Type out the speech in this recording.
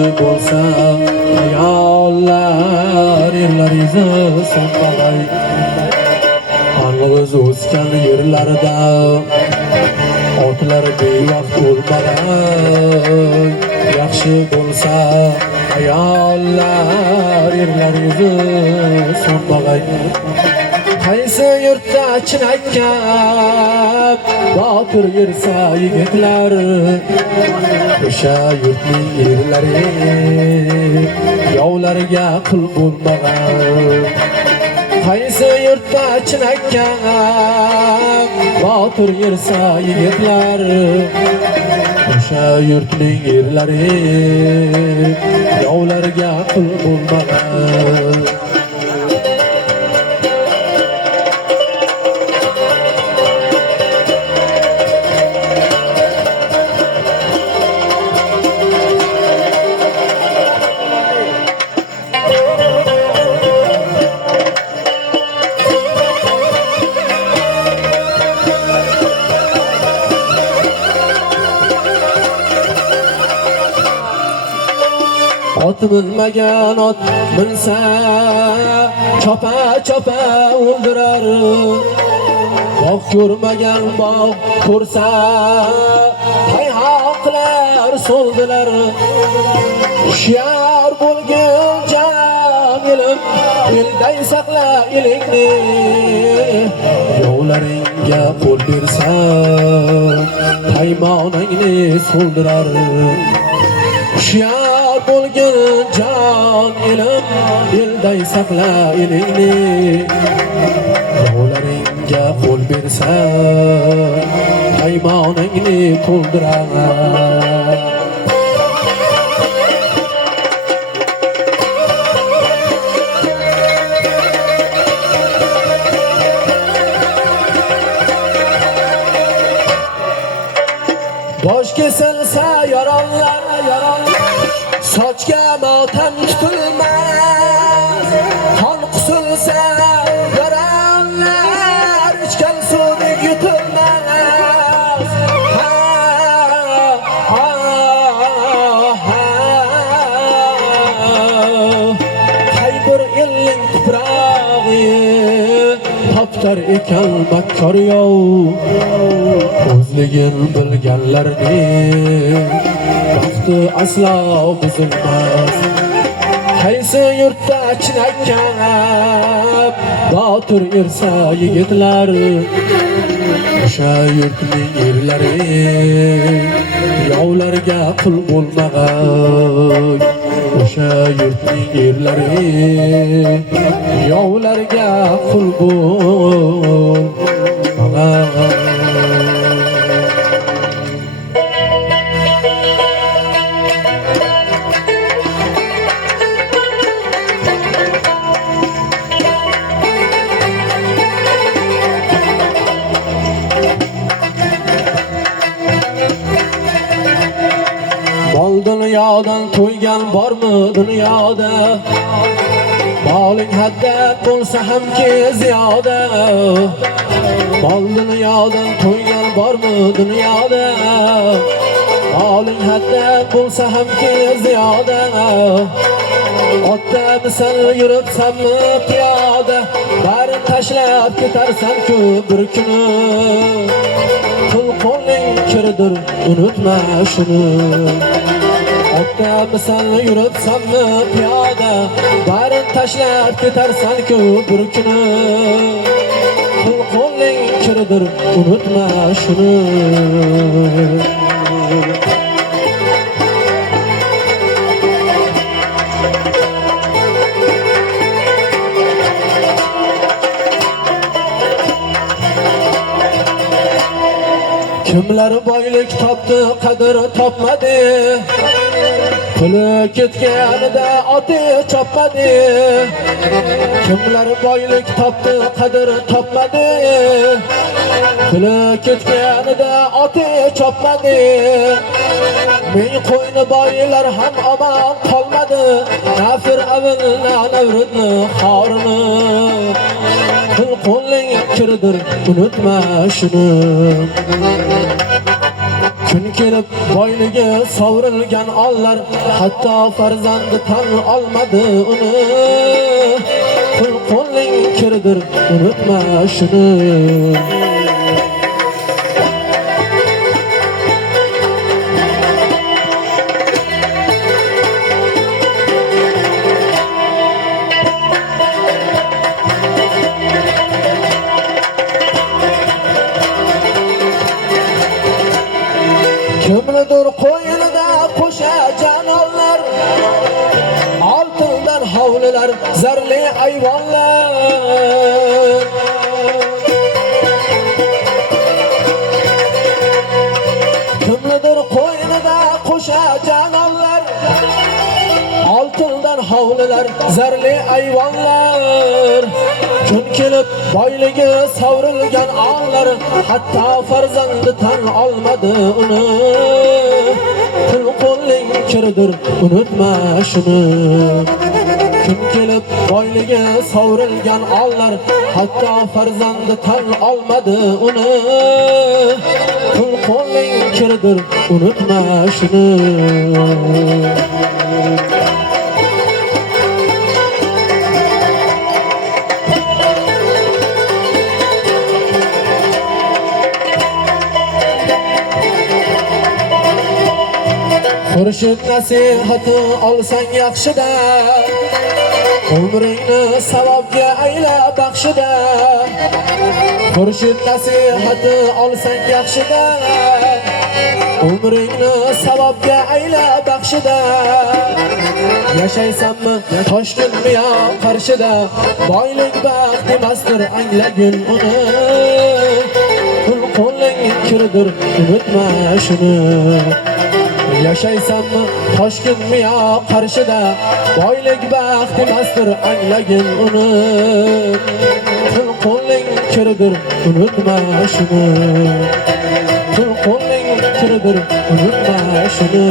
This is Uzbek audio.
yaxshi bo'lsa ayollar erlaringizni so'nmag'ay. Yolg'iz o'sgan yerlarda otlar bevaqt o'lmag'ay. Yaxshi bo'lsa ayollar erlaringizni so'nmag'ay. Qaysi yurtda chinakam botir yursa yigitlar, o'sha yurtning erlari yovlarga qul bo'lmag'ay. Qaysi yurtda chinakam botir yursa yigitlar, o'sha yurtning erlari yovlarga qul bo'lmag'ay. Ot bilmagan ot bilsa chopa chopa o'ldirar. Bog' ko'rmagan bog' ko'rsa payhoqlar so'ldilar. Hushyor bo'lgin jon elim, elday saqla elingni. Yovlaringga qo'l bersa paymonangni so'ldirar. Hushyor bo'lgin jon elim, elday saqla elingni. Yovlaringga qo'l bersa paymonangni to'ldirar. Bosh kesilsa yaronlar, sochga motam tutilmas. Qon qusilsa yaronlar, ichgan suvdek yutilmas. Qay bir elning tuprog'i toptar ekan makkor yov. O'zligin bilganlarning baxti aslo buzilmas. Qaysi yurtda chinakam botir yursa yigitlar, o'sha yurtning erlari yovlarga qul bo'lmag'ay. O'sha yurtning erlari yovlarga qul bo'lmag'ay. Mol dunyodan to'ygan bormi dunyoda? Moling haddan bo'lsa hamki ziyoda. Mol dunyodan to'ygan bormi dunyoda? Moling haddan bo'lsa hamki ziyoda. Otda misal yuribsanmi piyoda, barin tashlab ketarsan-ku bir kuni. Qul qo'ling kirdir, unutma shuni. Otda misal yuribsanmi piyoda, barin tashlab ketarsan-ku bir kuni. Qul qo'ling kirdir, unutma shuni. Kimlar boylik topdi, qadr topmadi. Puli ketganida oti chopmadi. Kimlar boylik topdi, qadr topmadi. Puli ketganida oti chopmadi. Ming qo'yni boylar ham omon qolmadi. Nafir avlna navrudni xorini. Qul qo'ling kirdir, unutma shuni. Kun kelib boyligi sovrilgan onlar, hatto farzandi tan olmadi uni. Pul qo'lning kiridir, unutma shuni. Kimnidir qo'ynida qo'sha janonlar, oltindan hovlilar, zarli ayvonlar. Kimnidir qo'ynida qo'sha janonlar, oltindan hovlilar, zarli ayvonlar. Kun kelib boyligi sovrilgan onlar, hatto farzandi tan olmadi uni. Pul qo'lning kiridir, unutma shuni. Kun kelib boyligi sovrilgan onlar, hatto farzandi tan olmadi uni. Pul qo'lning kiridir, unutma shuni. Xurshid nasihati olsang yaxshida, umringni savobga ayla baxshida. Xurshid nasihati olsang yaxshida, umringni savobga ayla baxshida. Yashaysanmi Toshkentmi yo Qarshida, boylik baxt emasdir, anglagin uni. Pul qo'lning kiridir, unutma shuni. Yashaysanmi Toshkentmi yo Qarshida, boylik baxt emasdir, anglagin uni. Pul qo'lning kiridir, unutma shuni. Pul qo'lning kiridir, unutma shuni.